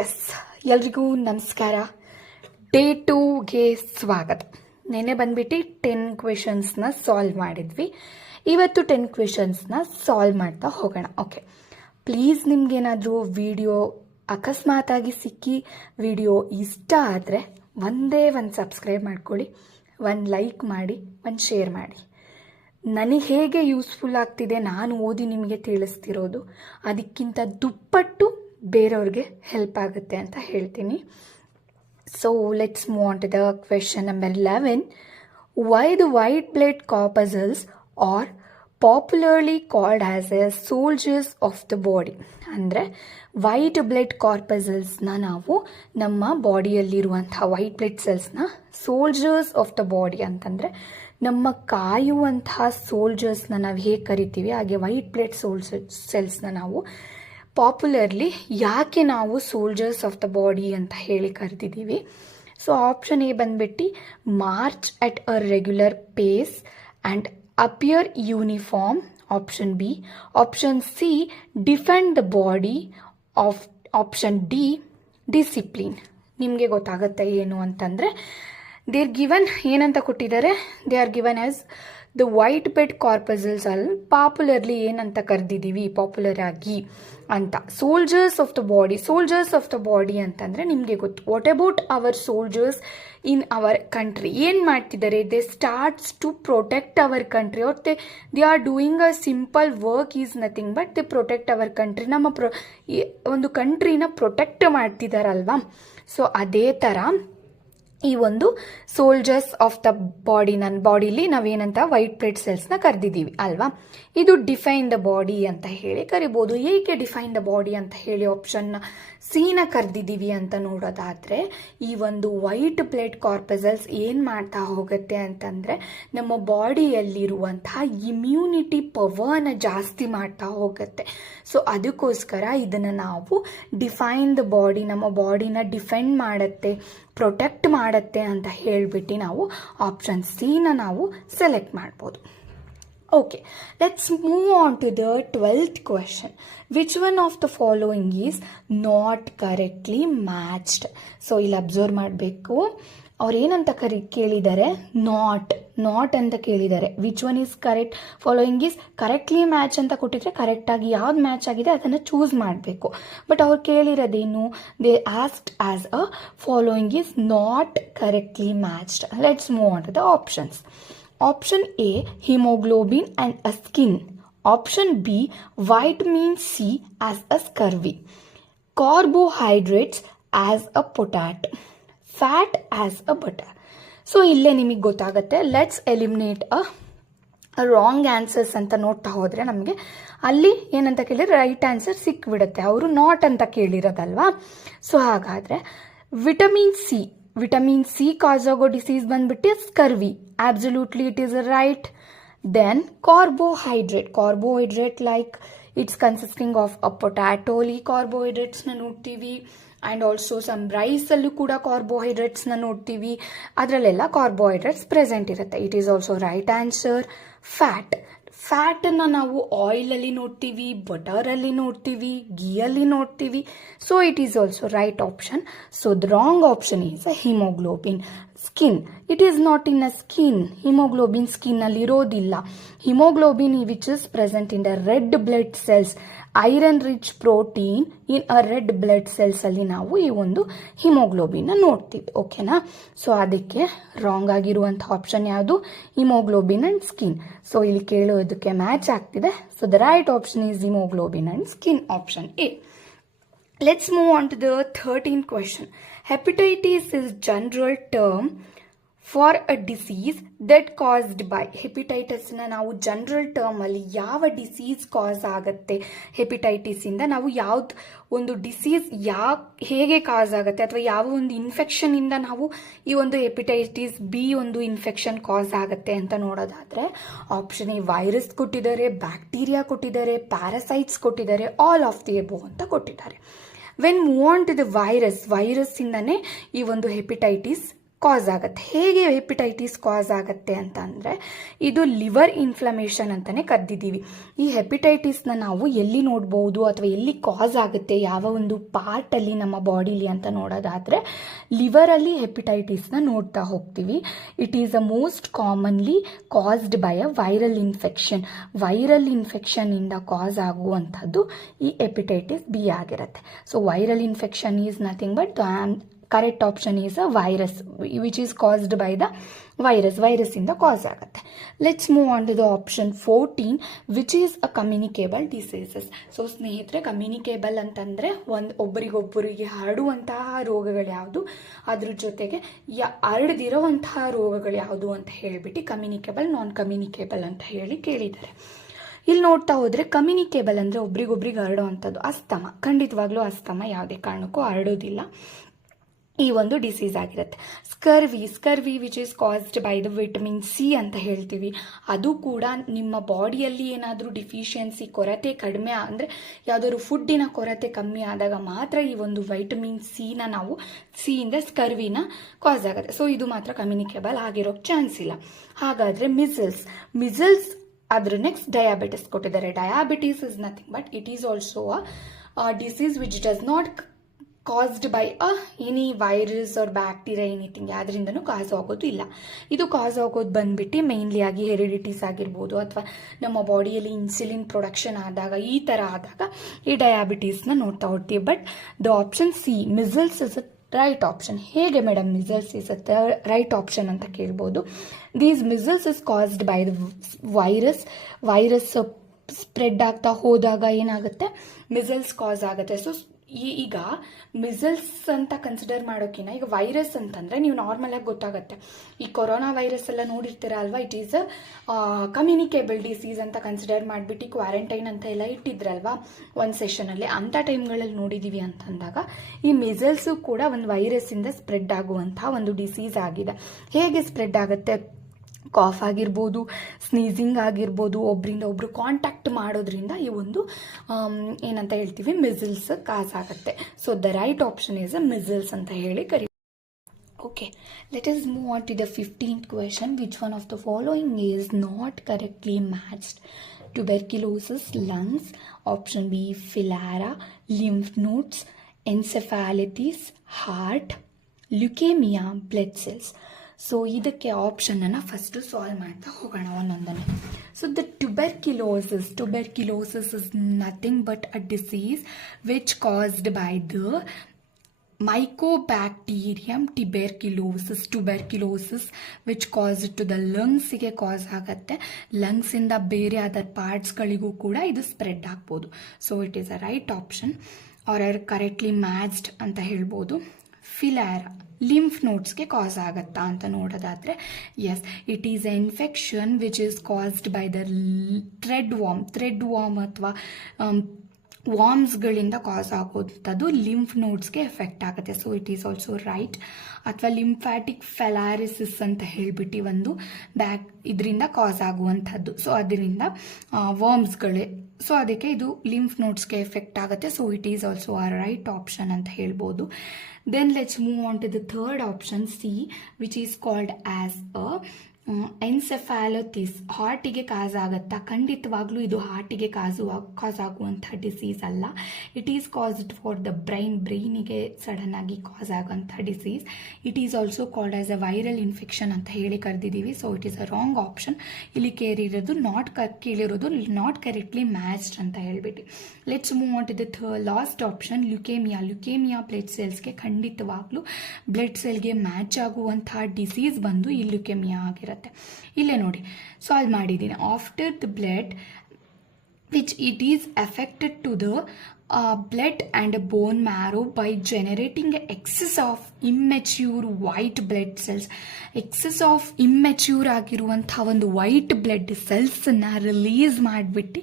S, ಎಲ್ರಿಗೂ ನಮಸ್ಕಾರ. Day 2ಗೆ ಸ್ವಾಗತ. ನೆನ್ನೆ ಬಂದ್ಬಿಟ್ಟು 10 ಕ್ವೆಶನ್ಸ್ನ ಸಾಲ್ವ್ ಮಾಡಿದ್ವಿ. ಇವತ್ತು 10 ಕ್ವೆಶನ್ಸ್ನ ಸಾಲ್ವ್ ಮಾಡ್ತಾ ಹೋಗೋಣ. ಓಕೆ, ಪ್ಲೀಸ್ ನಿಮ್ಗೇನಾದರೂ ವಿಡಿಯೋ ಅಕಸ್ಮಾತಾಗಿ ಸಿಕ್ಕಿ ವಿಡಿಯೋ ಇಷ್ಟ ಆದರೆ ಒಂದೇ ಒಂದು ಸಬ್ಸ್ಕ್ರೈಬ್ ಮಾಡ್ಕೊಳ್ಳಿ, ಒಂದು ಲೈಕ್ ಮಾಡಿ, ಒಂದು ಶೇರ್ ಮಾಡಿ. ನನಗೆ ಹೇಗೆ ಯೂಸ್ಫುಲ್ ಆಗ್ತಿದೆ ನಾನು ಓದಿ ನಿಮಗೆ ತಿಳಿಸ್ತಿರೋದು, ಅದಕ್ಕಿಂತ ದುಪ್ಪಟ್ಟು ಬೇರೆಯವ್ರಿಗೆ ಹೆಲ್ಪ್ ಆಗುತ್ತೆ ಅಂತ ಹೇಳ್ತೀನಿ. So let's move on to the question number 11. Why the white blood corpuscles are popularly called as a soldiers of the body? ಅಂದರೆ ವೈಟ್ ಬ್ಲಡ್ ಕಾರ್ಪಸಲ್ಸ್ನ ನಾವು ನಮ್ಮ ಬಾಡಿಯಲ್ಲಿರುವಂಥ ವೈಟ್ ಬ್ಲಡ್ ಸೆಲ್ಸ್ನ ಸೋಲ್ಜರ್ಸ್ ಆಫ್ ದ ಬಾಡಿ ಅಂತಂದರೆ ನಮ್ಮ ಕಾಯುವಂತಹ ಸೋಲ್ಜರ್ಸ್ನ ನಾವು ಹೇಗೆ ಕರಿತೀವಿ ಹಾಗೆ ವೈಟ್ ಬ್ಲಡ್ ಸೆಲ್ಸ್ನ ನಾವು ಪಾಪ್ಯುಲರ್ಲಿ ಯಾಕೆ ನಾವು ಸೋಲ್ಜರ್ಸ್ ಆಫ್ ದ ಬಾಡಿ ಅಂತ ಹೇಳಿ ಕರೆದಿದ್ದೀವಿ? ಸೊ ಆಪ್ಷನ್ ಎ ಬಂದ್ಬಿಟ್ಟು march at a regular pace and appear uniform. Option B. Option C defend the body. Option D discipline. ನಿಮಗೆ ಗೊತ್ತಾಗುತ್ತೆ ಏನು ಅಂತಂದರೆ ದೇ ಆರ್ ಗಿವನ್ ಏನಂತ ಕೊಟ್ಟಿದ್ದಾರೆ, they are given as the white blood corpuscles ಅಲ್ಲಿ popularly ಏನಂತ ಕರೆದಿದ್ದೀವಿ ಪಾಪ್ಯುಲರ್ ಆಗಿ ಅಂತ, soldiers of the body. Soldiers of the body ಅಂತಂದರೆ ನಿಮಗೆ ಗೊತ್ತು. What about our soldiers in our country? ಏನು ಮಾಡ್ತಿದ್ದಾರೆ? They starts to protect our country or they are doing a simple work is nothing but they protect our country. ನಮ್ಮ ಒಂದು ಕಂಟ್ರಿನ protect ಮಾಡ್ತಿದ್ದಾರಲ್ವಾ? So ಅದೇ ಥರ ಈ ಒಂದು ಸೋಲ್ಜರ್ಸ್ ಆಫ್ ದ ಬಾಡಿ, ನನ್ನ ಬಾಡಿಲಿ ನಾವೇನಂತ ವೈಟ್ ಬ್ಲಡ್ ಸೆಲ್ಸ್ನ ಕರೆದಿದ್ದೀವಿ ಅಲ್ವಾ? ಇದು ಡಿಫೈನ್ ದ ಬಾಡಿ ಅಂತ ಹೇಳಿ ಕರಿಬೋದು. ಏಕೆ ಡಿಫೈನ್ ದ ಬಾಡಿ ಅಂತ ಹೇಳಿ ಆಪ್ಷನ್ನ ಸಿನ ಕರೆದಿದ್ದೀವಿ ಅಂತ ನೋಡೋದಾದರೆ, ಈ ಒಂದು ವೈಟ್ ಬ್ಲಡ್ ಕಾರ್ಪಸಲ್ಸ್ ಏನು ಮಾಡ್ತಾ ಹೋಗುತ್ತೆ ಅಂತಂದರೆ ನಮ್ಮ ಬಾಡಿಯಲ್ಲಿರುವಂತಹ ಇಮ್ಯುನಿಟಿ ಪವರ್ನ ಜಾಸ್ತಿ ಮಾಡ್ತಾ ಹೋಗುತ್ತೆ. ಸೊ ಅದಕ್ಕೋಸ್ಕರ ಇದನ್ನು ನಾವು ಡಿಫೈನ್ ದ ಬಾಡಿ, ನಮ್ಮ ಬಾಡಿನ ಡಿಫೆಂಡ್ ಮಾಡುತ್ತೆ, ಪ್ರೊಟೆಕ್ಟ್ ಮಾಡುತ್ತೆ ಅಂತ ಹೇಳಿಬಿಟ್ಟು ನಾವು ಆಪ್ಷನ್ ಸಿನ ನಾವು ಸೆಲೆಕ್ಟ್ ಮಾಡ್ಬೋದು. Okay, let's move on to the 12th question. Which one of the following is not correctly matched? So ಇಲ್ಲಿ ಅಬ್ಸರ್ವ್ ಮಾಡಬೇಕು. ಅವ್ರು ಏನಂತ ಕೇಳಿದ್ದಾರೆ? ನಾಟ್ ಅಂತ ಕೇಳಿದ್ದಾರೆ. Which one is correct? Following is correctly match ಅಂತ ಕೊಟ್ಟಿದ್ರೆ ಕರೆಕ್ಟಾಗಿ ಯಾವ್ದು ಮ್ಯಾಚ್ ಆಗಿದೆ ಅದನ್ನು ಚೂಸ್ ಮಾಡಬೇಕು. ಬಟ್ ಅವ್ರು ಕೇಳಿರೋದೇನು? They asked as a following is not correctly matched. Let's move on to the options. Option A haemoglobin and a skin. Option B vitamin C as a scurvy. Carbohydrates as a potato. Fat as a butter. So ಇಲ್ಲೇ ನಿಮಗೆ ಗೊತ್ತಾಗುತ್ತೆ. Let's eliminate wrong answers ಅಂತ ನೋಡ್ತಾ ಹೋದರೆ ನಮಗೆ ಅಲ್ಲಿ ಏನಂತ ಕೇಳಿದ್ರೆ ರೈಟ್ ಆನ್ಸರ್ ಸಿಕ್ಬಿಡುತ್ತೆ. ಅವರು ನಾಟ್ ಅಂತ ಕೇಳಿರೋದಲ್ವಾ? ಸೊ ಹಾಗಾದರೆ ವಿಟಮಿನ್ ಸಿ ಕಾಸ್ ಆಗೋ ಡಿಸೀಸ್ ಬಂದ್ಬಿಟ್ಟು scurvy. Absolutely it is right. Then carbohydrate like it's consisting of a ಪೊಟ್ಯಾಟೋಲಿ ಕಾರ್ಬೋಹೈಡ್ರೇಟ್ಸ್ನ ನೋಡ್ತೀವಿ. ಆ್ಯಂಡ್ ಆಲ್ಸೋ ಸಮ್ ರೈಸಲ್ಲೂ ಕೂಡ ಕಾರ್ಬೋಹೈಡ್ರೇಟ್ಸ್ನ ನೋಡ್ತೀವಿ. ಅದರಲ್ಲೆಲ್ಲ ಕಾರ್ಬೋಹೈಡ್ರೇಟ್ಸ್ ಪ್ರೆಸೆಂಟ್ ಇರುತ್ತೆ. It is also right answer. ಫ್ಯಾಟನ್ನು ನಾವು ಆಯಿಲಲ್ಲಿ ನೋಡ್ತೀವಿ, ಬಟರಲ್ಲಿ ನೋಡ್ತೀವಿ, ಗೀಯಲ್ಲಿ ನೋಡ್ತೀವಿ. So it is also right option. So the wrong option is a haemoglobin. Skin, it is not in a skin. Haemoglobin ಸ್ಕಿನ್ನಲ್ಲಿ ಇರೋದಿಲ್ಲ. Haemoglobin which is present in the red blood cells. Iron rich protein in a red blood cells ಅಲ್ಲಿ ನಾವು ಈ ಒಂದು haemoglobin ನೋಡ್ತೀವಿ. ಓಕೆನಾ? So ಅದಕ್ಕೆ wrong ಆಗಿರುವಂಥ option ಯಾವುದು? Haemoglobin and skin. ಸೊ ಇಲ್ಲಿ ಕೇಳೋದಕ್ಕೆ ಮ್ಯಾಚ್ ಆಗ್ತಿದೆ. So the right option is haemoglobin and skin, option A. Let's move on to the 13th question. Hepatitis is general term for a disease that caused by. ಹೆಪಿಟೈಟಿಸ್ನ ನಾವು general ಟರ್ಮಲ್ಲಿ ಯಾವ disease ಕಾಸ್ ಆಗುತ್ತೆ ಹೆಪಿಟೈಟಿಸಿಂದ, ನಾವು ಯಾವ್ದು ಒಂದು disease ಹೇಗೆ ಕಾಸ್ ಆಗುತ್ತೆ ಅಥವಾ ಯಾವ ಒಂದು ಇನ್ಫೆಕ್ಷನಿಂದ ನಾವು ಈ ಒಂದು ಹೆಪಿಟೈಟಿಸ್ ಬಿ ಒಂದು ಇನ್ಫೆಕ್ಷನ್ ಕಾಸ್ ಆಗುತ್ತೆ ಅಂತ ನೋಡೋದಾದರೆ ಆಪ್ಷನ್ ಎ ವೈರಸ್ ಕೊಟ್ಟಿದ್ದಾರೆ, ಬ್ಯಾಕ್ಟೀರಿಯಾ ಕೊಟ್ಟಿದ್ದಾರೆ, ಪ್ಯಾರಾಸೈಟ್ಸ್ ಕೊಟ್ಟಿದ್ದಾರೆ, ಆಲ್ ಆಫ್ ದಿ ಎಬೋವ್ ಅಂತ ಕೊಟ್ಟಿದ್ದಾರೆ. When move on to the ವೈರಸ್ಸಿಂದನೇ ಈ ಒಂದು ಹೆಪಿಟೈಟಿಸ್ ಕಾಸ್ ಆಗುತ್ತೆ. ಹೇಗೆ ಹೆಪಟೈಟಿಸ್ ಕಾಸ್ ಆಗುತ್ತೆ ಅಂತ ಅಂದರೆ ಇದು ಲಿವರ್ ಇನ್ಫ್ಲಮೇಷನ್ ಅಂತಲೇ ಕರೆದಿದ್ದೀವಿ. ಈ ಹೆಪಟೈಟಿಸ್ನ ನಾವು ಎಲ್ಲಿ ನೋಡ್ಬೋದು ಅಥವಾ ಎಲ್ಲಿ ಕಾಸ್ ಆಗುತ್ತೆ, ಯಾವ ಒಂದು ಪಾರ್ಟಲ್ಲಿ ನಮ್ಮ ಬಾಡಿಲಿ ಅಂತ ನೋಡೋದಾದರೆ ಲಿವರಲ್ಲಿ ಹೆಪಟೈಟಿಸ್ನ ನೋಡ್ತಾ ಹೋಗ್ತೀವಿ. It is a most commonly caused by a viral infection. Viral ಇನ್ಫೆಕ್ಷನ್ನಿಂದ ಕಾಸ್ ಆಗುವಂಥದ್ದು ಈ ಹೆಪಟೈಟಿಸ್ ಬಿ ಆಗಿರುತ್ತೆ. So viral infection is nothing but correct option is a virus which is caused by the ವೈರಸ್ಸಿಂದ ಕಾಸ್ ಆಗುತ್ತೆ. Let's move on to the option 14 which is a communicable diseases. So ಸ್ನೇಹಿತರೆ, communicable ಅಂತಂದರೆ ಒಬ್ಬರಿಗೊಬ್ಬರಿಗೆ ಹರಡುವಂತಹ ರೋಗಗಳು ಯಾವುದು, ಅದ್ರ ಜೊತೆಗೆ ಹರಡದಿರೋವಂತಹ ರೋಗಗಳು ಯಾವುದು ಅಂತ ಹೇಳಿಬಿಟ್ಟು ಕಮ್ಯುನಿಕೇಬಲ್, ನಾನ್ ಕಮ್ಯುನಿಕೇಬಲ್ ಅಂತ ಹೇಳಿ ಕೇಳಿದ್ದಾರೆ. ಇಲ್ಲಿ ನೋಡ್ತಾ ಹೋದರೆ ಕಮ್ಯುನಿಕೇಬಲ್ ಅಂದರೆ ಒಬ್ರಿಗೊಬ್ರಿಗೆ ಹರಡೋ ಅಂಥದ್ದು ಅಸ್ತಮ. ಖಂಡಿತವಾಗ್ಲೂ ಅಸ್ತಮ ಯಾವುದೇ ಕಾರಣಕ್ಕೂ ಹರಡೋದಿಲ್ಲ, ಈ ಒಂದು ಡಿಸೀಸ್ ಆಗಿರುತ್ತೆ. Scurvy which is caused by the vitamin C ಅಂತ ಹೇಳ್ತೀವಿ. ಅದು ಕೂಡ ನಿಮ್ಮ ಬಾಡಿಯಲ್ಲಿ ಏನಾದರೂ ಡಿಫಿಷಿಯನ್ಸಿ, ಕೊರತೆ ಕಡಿಮೆ ಅಂದರೆ ಯಾವುದಾದ್ರು ಫುಡ್ಡಿನ ಕೊರತೆ ಕಮ್ಮಿ ಆದಾಗ ಮಾತ್ರ ಈ ಒಂದು ವೈಟಮಿನ್ ಸಿಯಿಂದ ಸ್ಕರ್ವಿನ ಕಾಸ್ ಆಗುತ್ತೆ. ಸೊ ಇದು ಮಾತ್ರ ಕಮ್ಯುನಿಕೇಬಲ್ ಆಗಿರೋಕ್ಕೆ ಚಾನ್ಸ್ ಇಲ್ಲ. ಹಾಗಾದರೆ ಮಿಸಲ್ಸ್ ಅದ್ರ ನೆಕ್ಸ್ಟ್ ಡಯಾಬಿಟಿಸ್ ಕೊಟ್ಟಿದ್ದಾರೆ. Diabetes is nothing but it is also a disease which does not caused by any virus or bacteria anything, ಯಾವುದರಿಂದನೂ ಕಾಸ್ ಆಗೋದು ಇಲ್ಲ. ಇದು ಕಾಸ್ ಆಗೋದು ಬಂದ್ಬಿಟ್ಟು ಮೇನ್ಲಿ ಆಗಿ ಹೆರಿಡಿಟೀಸ್ ಆಗಿರ್ಬೋದು ಅಥವಾ ನಮ್ಮ ಬಾಡಿಯಲ್ಲಿ ಇನ್ಸುಲಿನ್ ಪ್ರೊಡಕ್ಷನ್ ಆದಾಗ, ಈ ಥರ ಆದಾಗ ಈ ಡಯಾಬಿಟೀಸ್ನ ನೋಡ್ತಾ ಹೋಗ್ತೀವಿ. But the option C measles is a right option. ಹೇಗೆ madam measles is a right option ಅಂತ ಕೇಳ್ಬೋದು. These measles is caused by the virus spread ಆಗ್ತಾ ಹೋದಾಗ ಏನಾಗುತ್ತೆ, ಮಿಸಲ್ಸ್ ಕಾಸ್ ಆಗುತ್ತೆ. ಸೊ ಈಗ ಮಿಸಲ್ಸ್ ಅಂತ ಕನ್ಸಿಡರ್ ಮಾಡೋಕ್ಕಿಂತ ಈಗ ವೈರಸ್ ಅಂತಂದರೆ ನೀವು ನಾರ್ಮಲ್ ಆಗಿ ಗೊತ್ತಾಗುತ್ತೆ. ಈ ಕೊರೋನಾ ವೈರಸ್ ಎಲ್ಲ ನೋಡಿರ್ತೀರ ಅಲ್ವಾ, it is a communicable disease ಅಂತ ಕನ್ಸಿಡರ್ ಮಾಡಿಬಿಟ್ಟು ಕ್ವಾರಂಟೈನ್ ಅಂತ ಎಲ್ಲ ಇಟ್ಟಿದ್ರಲ್ವಾ ಒಂದು ಸೆಷನಲ್ಲಿ, ಅಂಥ ಟೈಮ್ಗಳಲ್ಲಿ ನೋಡಿದ್ದೀವಿ ಅಂತಂದಾಗ ಈ ಮಿಸಲ್ಸು ಕೂಡ ಒಂದು ವೈರಸ್ಸಿಂದ ಸ್ಪ್ರೆಡ್ ಆಗುವಂತಹ ಒಂದು ಡಿಸೀಸ್ ಆಗಿದೆ. ಹೇಗೆ ಸ್ಪ್ರೆಡ್ ಆಗುತ್ತೆ, ಕಾಫ್ ಆಗಿರ್ಬೋದು, ಸ್ನೀಸಿಂಗ್ ಆಗಿರ್ಬೋದು, ಒಬ್ಬರಿಂದ ಒಬ್ರು ಕಾಂಟ್ಯಾಕ್ಟ್ ಮಾಡೋದ್ರಿಂದ ಈ ಒಂದು ಏನಂತ ಹೇಳ್ತೀವಿ ಮಿಸಲ್ಸ್ ಕಾಸ್ ಆಗುತ್ತೆ. So the right option is a measles ಅಂತ ಹೇಳಿ ಕರಿ. Okay, let us move on to the 15th question. Which one of the following is not correctly matched? Tuberculosis, lungs. Option B, filera, lymph nodes, encephalitis, heart, leukemia, blood cells. So ಇದಕ್ಕೆ ಆಪ್ಷನನ್ನು first solve ಮಾಡ್ತಾ ಹೋಗೋಣ ಒಂದೊಂದನ್ನು. So the tuberculosis is nothing but a disease which caused by the mycobacterium tuberculosis which cause to the ಲಂಗ್ಸಿಗೆ ಕಾಸ್ ಆಗುತ್ತೆ. ಲಂಗ್ಸಿಂದ ಬೇರೆ ಅದರ್ ಪಾರ್ಟ್ಸ್ಗಳಿಗೂ ಕೂಡ ಇದು ಸ್ಪ್ರೆಡ್ ಆಗ್ಬೋದು. So it is a right option or correctly matched ಅಂತ ಹೇಳ್ಬೋದು. ಫಿಲಾರಾ ಲಿಂಫ್ ನೋಡ್ಸ್ಗೆ ಕಾಸ್ ಆಗುತ್ತಾ ಅಂತ ನೋಡೋದಾದರೆ yes, it is a infection which is caused by the thread warm ಅಥವಾ ವಾರ್ಮ್ಸ್ಗಳಿಂದ ಕಾಸ್ ಆಗೋಂಥದ್ದು ಲಿಂಫ್ ನೋಡ್ಸ್ಗೆ ಎಫೆಕ್ಟ್ ಆಗುತ್ತೆ. So it is also right. ಅಥವಾ lymphatic ಫೆಲಾರಿಸಿಸ್ ಅಂತ ಹೇಳ್ಬಿಟ್ಟು ಒಂದು ಇದರಿಂದ ಕಾಸ್ ಆಗುವಂಥದ್ದು. ಸೊ ಅದರಿಂದ ವರ್ಮ್ಸ್ಗಳೇ, ಸೊ ಅದಕ್ಕೆ ಇದು ಲಿಂಫ್ ನೋಡ್ಸ್ಗೆ ಎಫೆಕ್ಟ್ ಆಗುತ್ತೆ. So it is also a right option ಅಂತ ಹೇಳ್ಬೋದು. Then let's move on to the third option, C, which is called as a ಎನ್ಸೆಫಾಲೋತಿಸ್. ಹಾರ್ಟಿಗೆ ಕಾಸ್ ಆಗುತ್ತಾ? ಖಂಡಿತವಾಗ್ಲೂ ಇದು ಹಾರ್ಟಿಗೆ ಕಾಸ್ ಆಗುವಂಥ ಡಿಸೀಸ್ ಅಲ್ಲ. It is caused for the ಬ್ರೈನಿಗೆ ಸಡನ್ ಆಗಿ ಕಾಸ್ ಆಗುವಂಥ disease. It is also called as a viral infection ಅಂತ ಹೇಳಿ ಕರೆದಿದ್ದೀವಿ. So it is a wrong option. ಇಲ್ಲಿ ಕೇಳಿರೋದು ನಾಟ್ ಕರೆಕ್ಟ್ಲಿ ಮ್ಯಾಚ್ಡ್ ಅಂತ ಹೇಳ್ಬಿಟ್ಟು. Let's move on to the last option, leukaemia blood ಸೆಲ್ಸ್ಗೆ ಖಂಡಿತವಾಗ್ಲೂ ಬ್ಲಡ್ ಸೆಲ್ಗೆ ಮ್ಯಾಚ್ ಆಗುವಂತಹ ಡಿಸೀಸ್ ಬಂದು ಈ ಲ್ಯುಕೇಮಿಯಾ ಆಗಿರುತ್ತೆ. ಇಲ್ಲೇ ನೋಡಿ ಸಾಲ್ವ್ ಮಾಡಿದ್ದೀನಿ. After the blood which it is affected to the blood and bone marrow by generating excess of immature white blood cells. excess of immature ಆಗಿರುವಂತಹ ಒಂದು ವೈಟ್ ಬ್ಲಡ್ ಸೆಲ್ಸನ್ನು ರಿಲೀಸ್ ಮಾಡಿಬಿಟ್ಟು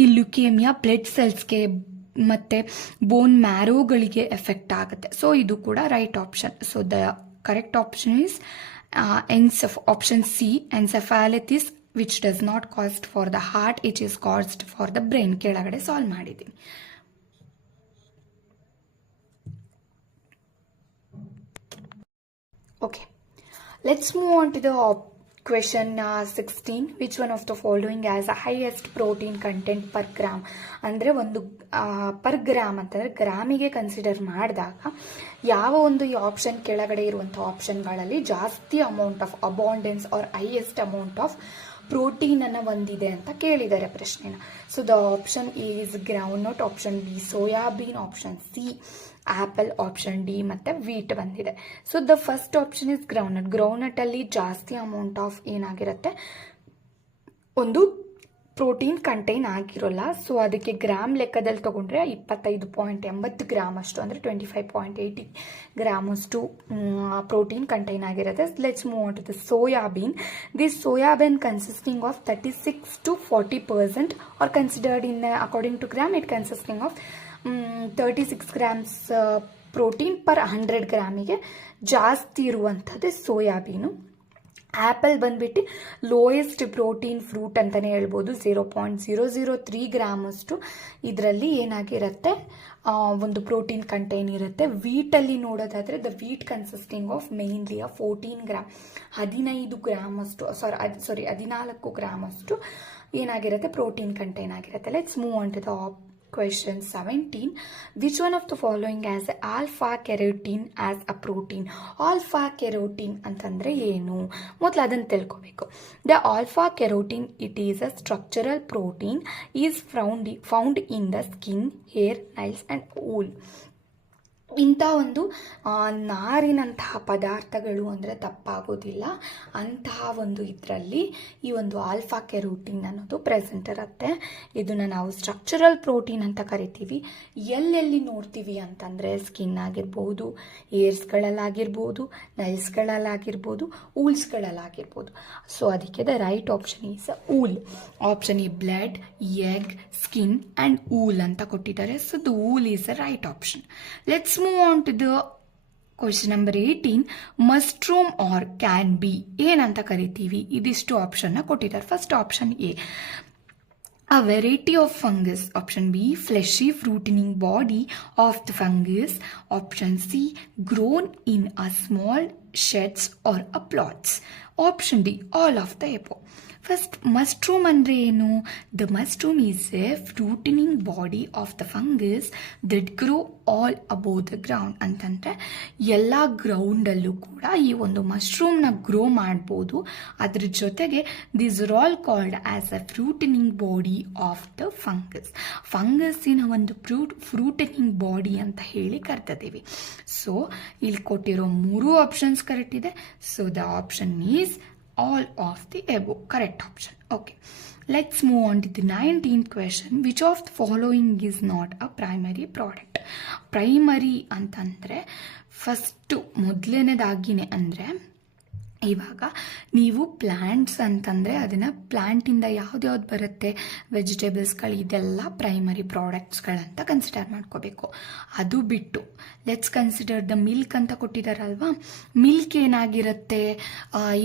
ಈ ಲ್ಯುಕೇಮಿಯಾ ಬ್ಲಡ್ ಸೆಲ್ಸ್ಗೆ ಮತ್ತು ಬೋನ್ ಮ್ಯಾರೋಗಳಿಗೆ effect ಆಗುತ್ತೆ. So ಇದು ಕೂಡ right option. So the correct option is option C, encephalitis, which does not caused for the heart, it is caused for the brain. ಕೆಳಗಡೆ solve ಮಾಡಿದ್ದೀನಿ. Okay, Let's move on to the question 16. Which one of the following has the highest protein content per gram? ಅಂದರೆ ಒಂದು per gram ಅಂತಂದರೆ ಗ್ರಾಮಿಗೆ consider ಮಾಡಿದಾಗ ಯಾವ ಒಂದು ಈ ಆಪ್ಷನ್ ಕೆಳಗಡೆ ಇರುವಂಥ ಆಪ್ಷನ್ಗಳಲ್ಲಿ ಜಾಸ್ತಿ amount of abundance or highest amount of ಪ್ರೋಟೀನನ್ನು ಹೊಂದಿದೆ ಅಂತ ಕೇಳಿದ್ದಾರೆ ಪ್ರಶ್ನೆನ. So the option A is groundnut, option B soybean, option C apple, option D ಮತ್ತು ವೀಟ್ ಬಂದಿದೆ. So the first option is groundnut. ಗ್ರೌಂಡ್ನಟ್ಟಲ್ಲಿ ಜಾಸ್ತಿ ಅಮೌಂಟ್ ಆಫ್ ಏನಾಗಿರುತ್ತೆ, ಒಂದು ಪ್ರೋಟೀನ್ ಕಂಟೈನ್ ಆಗಿರೋಲ್ಲ. ಸೊ ಅದಕ್ಕೆ ಗ್ರಾಮ್ ಲೆಕ್ಕದಲ್ಲಿ ತೊಗೊಂಡ್ರೆ 25.80 ಗ್ರಾಮ್ ಅಷ್ಟು, ಅಂದರೆ 25.80 ಗ್ರಾಮ್ ಅಷ್ಟು ಪ್ರೋಟೀನ್ ಕಂಟೈನ್ ಆಗಿರುತ್ತೆ. Let's move on to the soybean. This soybean consisting of 36 to 40% are considered in according to gram it consisting of 36 grams protein per 100 ಗ್ರಾಮಿಗೆ ಜಾಸ್ತಿ ಇರುವಂಥದ್ದು ಸೋಯಾಬೀನು. ಆ್ಯಪಲ್ ಬಂದ್ಬಿಟ್ಟು ಲೋಯೆಸ್ಟ್ ಪ್ರೋಟೀನ್ ಫ್ರೂಟ್ ಅಂತಲೇ ಹೇಳ್ಬೋದು. 0.003 gram ಅಷ್ಟು ಇದರಲ್ಲಿ ಏನಾಗಿರುತ್ತೆ, ಒಂದು ಪ್ರೋಟೀನ್ ಕಂಟೈನ್ ಇರುತ್ತೆ. ವೀಟಲ್ಲಿ ನೋಡೋದಾದರೆ the wheat consisting of mainly 14 gram, 15 gram ಅಷ್ಟು 14 ಗ್ರಾಮ್ ಅಷ್ಟು ಏನಾಗಿರುತ್ತೆ ಪ್ರೋಟೀನ್ ಕಂಟೈನ್ ಆಗಿರುತ್ತೆ. Let's move on to the question 17. Which one of the following has alpha carotene as a protein? Alpha carotene ಅಂತಂದ್ರೆ ಏನು, ಮೊದಲು ಅದನ್ನು ತಿಳ್ಕೋಬೇಕು. The alpha carotene, it is a structural protein is found in the skin, hair, nails and wool. ಇಂಥ ಒಂದು ನಾರಿನಂತಹ ಪದಾರ್ಥಗಳು ಅಂದರೆ ತಪ್ಪಾಗೋದಿಲ್ಲ. ಅಂತಹ ಒಂದು ಇದರಲ್ಲಿ ಈ ಒಂದು ಆಲ್ಫಾ ಕೆರೋಟಿನ್ ಅನ್ನೋದು ಪ್ರೆಸೆಂಟ್ ಇರುತ್ತೆ. ಇದನ್ನು ನಾವು ಸ್ಟ್ರಕ್ಚರಲ್ ಪ್ರೋಟೀನ್ ಅಂತ ಕರಿತೀವಿ. ಎಲ್ಲೆಲ್ಲಿ ನೋಡ್ತೀವಿ ಅಂತಂದರೆ ಸ್ಕಿನ್ ಆಗಿರ್ಬೋದು, ಏರ್ಸ್ಗಳಲ್ಲಾಗಿರ್ಬೋದು, ನೈಲ್ಸ್ಗಳಲ್ಲಾಗಿರ್ಬೋದು, ಊಲ್ಸ್ಗಳಲ್ಲಾಗಿರ್ಬೋದು. ಸೊ ಅದಕ್ಕೆ the right option is wool. Option A blood, egg, skin and wool ಅಂತ ಕೊಟ್ಟಿದ್ದಾರೆ. So the wool is the right option. Let's move on to the question number 18. Mushroom are can be ಏನಂತ ಕರಿತೀವಿ, ಇದಿಷ್ಟು ಆಪ್ಷನ್ನ ಕೊಟ್ಟಿದ್ದಾರೆ. First option A a variety of fungus, option B fleshy fruiting body of the fungus, option C grown in a small sheds or a plots, option D all of the above. First mushroom ಅಂದರೆ ಏನು? The mushroom is a fruiting body of the fungus that grow all above the ground. ಅಂತಂದರೆ ಎಲ್ಲ ಗ್ರೌಂಡಲ್ಲೂ ಕೂಡ ಈ ಒಂದು ಮಶ್ರೂಮ್ನ grow ಮಾಡ್ಬೋದು. ಅದ್ರ ಜೊತೆಗೆ this are all called as a fruiting body of the fungus. ಫಂಗಸ್ಸಿನ ಒಂದು ಫ್ರೂಟಿನಿಂಗ್ ಬಾಡಿ ಅಂತ ಹೇಳಿ ಕರ್ತಿದ್ದೀವಿ. ಸೊ ಇಲ್ಲಿ ಕೊಟ್ಟಿರೋ 3 ಆಪ್ಷನ್ಸ್ ಕರೆಕ್ಟ್ ಇದೆ. So the option is all of the above, correct option. Okay, let's move on to the 19th question. Which of the following is not a primary product? Primary ಅಂತಂದರೆ first ಮೊದಲನೇದಾಗಿನೇ ಅಂದರೆ ಇವಾಗ ನೀವು plants ಅಂತಂದರೆ ಅದನ್ನು ಪ್ಲ್ಯಾಂಟಿಂದ ಯಾವ್ದು ಬರುತ್ತೆ, ವೆಜಿಟೇಬಲ್ಸ್ಗಳು, ಇದೆಲ್ಲ ಪ್ರೈಮರಿ ಪ್ರಾಡಕ್ಟ್ಸ್ಗಳಂತ ಕನ್ಸಿಡರ್ ಮಾಡ್ಕೋಬೇಕು. ಅದು ಬಿಟ್ಟು ಲೆಟ್ಸ್ ಕನ್ಸಿಡರ್ ದ ಮಿಲ್ಕ್ ಅಂತ ಕೊಟ್ಟಿದ್ದಾರಲ್ವಾ. ಮಿಲ್ಕ್ ಏನಾಗಿರುತ್ತೆ,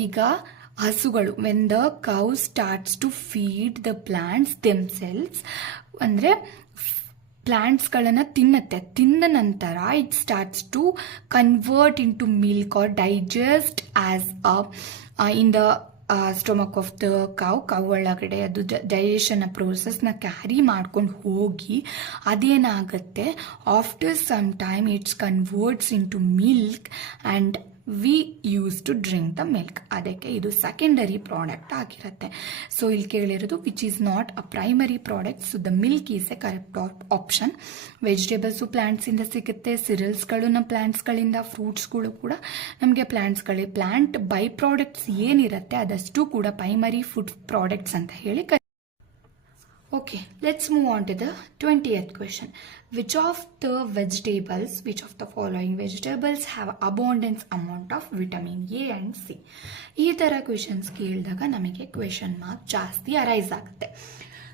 ಈಗ ಹಸುಗಳು when the cow starts to feed the plants themselves, ಅಂದರೆ ಪ್ಲಾಂಟ್ಸ್ಗಳನ್ನು ತಿಂದ ನಂತರ it starts to convert into milk or digest as in the stomach of the cow ಒಳಗಡೆ ಅದು ಡೈಜೆಷನ್ ಪ್ರೋಸೆಸ್ನ ಕ್ಯಾರಿ ಮಾಡ್ಕೊಂಡು ಹೋಗಿ ಅದೇನಾಗುತ್ತೆ, after some time it's converts into milk and we use to drink the milk. ಅದಕ್ಕೆ ಇದು secondary product ಆಗಿರುತ್ತೆ. So ಇಲ್ಲಿ ಕೇಳಿರೋದು which is not a primary product. So the milk is a correct option. Vegetables ಪ್ಲಾಂಟ್ಸಿಂದ ಸಿಗುತ್ತೆ, ಸಿರಿಯಲ್ಸ್ಗಳು ಪ್ಲಾಂಟ್ಸ್ಗಳಿಂದ, ಫ್ರೂಟ್ಸ್ಗಳು ಕೂಡ ನಮಗೆ ಪ್ಲಾಂಟ್ಸ್ಗಳೇ. ಪ್ಲಾಂಟ್ ಬೈ ಪ್ರಾಡಕ್ಟ್ಸ್ ಏನಿರುತ್ತೆ ಅದಷ್ಟು ಕೂಡ ಪ್ರೈಮರಿ ಫುಡ್ ಪ್ರಾಡಕ್ಟ್ಸ್ ಅಂತ ಹೇಳಿ. Okay, let's move on to the 20th question. Which of the following vegetables have abundance amount of vitamin A and C? ಈ ಥರ ಕ್ವೆಶನ್ಸ್ ಕೇಳಿದಾಗ ನಮಗೆ ಕ್ವೆಶನ್ ಮಾರ್ಕ್ ಜಾಸ್ತಿ ಅರೈಸ್ ಆಗುತ್ತೆ.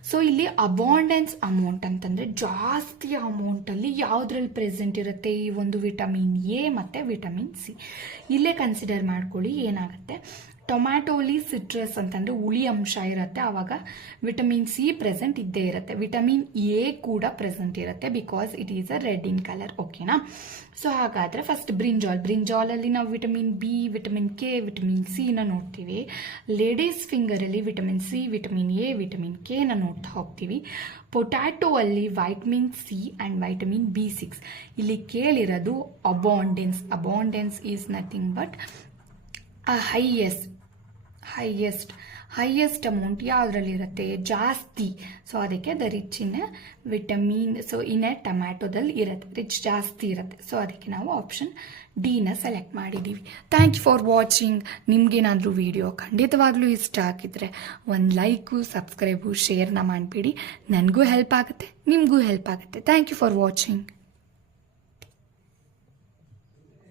ಸೊ ಇಲ್ಲಿ ಅಬಾಂಡೆನ್ಸ್ ಅಮೌಂಟ್ ಅಂತಂದರೆ ಜಾಸ್ತಿ ಅಮೌಂಟಲ್ಲಿ ಯಾವುದ್ರಲ್ಲಿ ಪ್ರೆಸೆಂಟ್ ಇರುತ್ತೆ, ಈ ಒಂದು ವಿಟಮಿನ್ ಎ ಮತ್ತು ವಿಟಮಿನ್ ಸಿ. ಇಲ್ಲೇ ಕನ್ಸಿಡರ್ ಮಾಡ್ಕೊಳ್ಳಿ ಏನಾಗುತ್ತೆ, ಟೊಮ್ಯಾಟೋಲಿ ಸಿಟ್ರಸ್ ಅಂತಂದರೆ ಹುಳಿ ಅಂಶ ಇರುತ್ತೆ, ಆವಾಗ ವಿಟಮಿನ್ ಸಿ ಪ್ರೆಸೆಂಟ್ ಇದ್ದೇ ಇರುತ್ತೆ. ವಿಟಮಿನ್ ಎ ಕೂಡ ಪ್ರೆಸೆಂಟ್ ಇರುತ್ತೆ because it is a red in colour. ಓಕೆನಾ? ಸೊ ಹಾಗಾದರೆ ಫಸ್ಟ್ ಬ್ರಿಂಜಾಲಲ್ಲಿ ನಾವು vitamin B, vitamin K, vitamin ಸಿನ ನೋಡ್ತೀವಿ. ಲೇಡೀಸ್ ಫಿಂಗರಲ್ಲಿ vitamin C, vitamin A, vitamin ಕೆನ ನೋಡ್ತಾ ಹೋಗ್ತೀವಿ. ಪೊಟ್ಯಾಟೊ ಅಲ್ಲಿ vitamin C and vitamin B6. ಇಲ್ಲಿ ಕೇಳಿರೋದು abundance is nothing but highest amount ಯಾವುದ್ರಲ್ಲಿರುತ್ತೆ? ಜಾಸ್ತಿ. ಸೊ ಅದಕ್ಕೆ the rich in vitamin, so in a ಟೊಮ್ಯಾಟೊದಲ್ಲಿ ಇರುತ್ತೆ, ರಿಚ್ ಜಾಸ್ತಿ ಇರುತ್ತೆ. ಸೊ ಅದಕ್ಕೆ ನಾವು ಆಪ್ಷನ್ ಡಿನ ಸೆಲೆಕ್ಟ್ ಮಾಡಿದ್ದೀವಿ. Thank you for watching. ನಿಮಗೇನಾದರೂ ವಿಡಿಯೋ ಖಂಡಿತವಾಗ್ಲೂ ಇಷ್ಟ ಆಗಿದ್ರೆ ಒಂದು ಲೈಕು, ಸಬ್ಸ್ಕ್ರೈಬು, ಶೇರ್ನ ಮಾಡಿಬಿಡಿ. ನನಗೂ ಹೆಲ್ಪ್ ಆಗುತ್ತೆ, ನಿಮಗೂ ಹೆಲ್ಪ್ ಆಗುತ್ತೆ. Thank you for watching.